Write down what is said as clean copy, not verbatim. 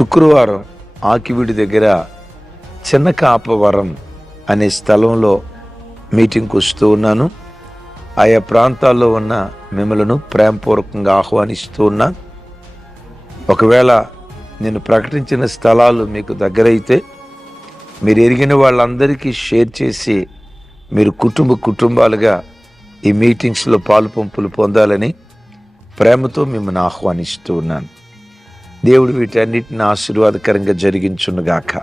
శుక్రవారం ఆకివీడి దగ్గర చిన్న కాపవరం అనే స్థలంలో మీటింగ్కి వస్తూ ఉన్నాను. ఆయా ప్రాంతాల్లో ఉన్న మిమ్మలను ప్రేమపూర్వకంగా ఆహ్వానిస్తూ ఉన్నా. ఒకవేళ నేను ప్రకటించిన స్థలాలు మీకు దగ్గరైతే మీరు ఎరిగిన వాళ్ళందరికీ షేర్ చేసి మీరు కుటుంబాలుగా ఈ మీటింగ్స్లో పాలుపంపులు పొందాలని ప్రేమతో మిమ్మల్ని ఆహ్వానిస్తూ ఉన్నాను. దేవుడు వీటన్నిటిని ఆశీర్వాదకరంగా జరిగించునుగాక.